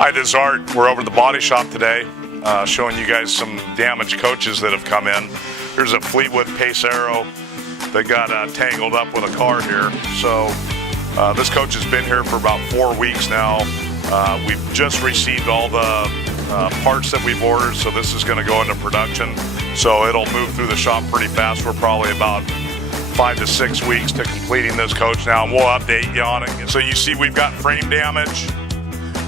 Hi, this is Art. We're over at the body shop today, showing you guys some damaged coaches that have come in. Here's a Fleetwood Pace Arrow that got tangled up with a car here. So this coach has been here for about 4 weeks now. We've just received all the parts that we've ordered, so this is going to go into production. So it'll move through the shop pretty fast. We're probably about 5 to 6 weeks to completing this coach now, and we'll update you on it. So you see we've got frame damage.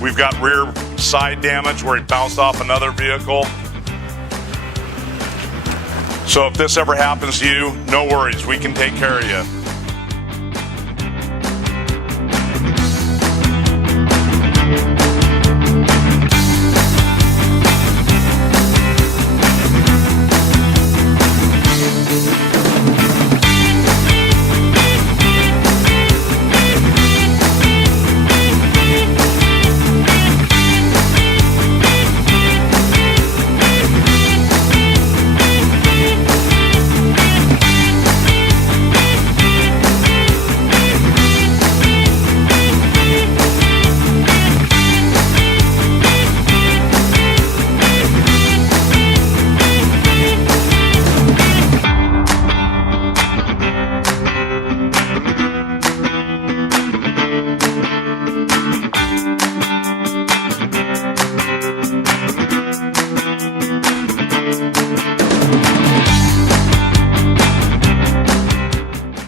We've got rear side damage where he bounced off another vehicle. So if this ever happens to you, no worries, we can take care of you.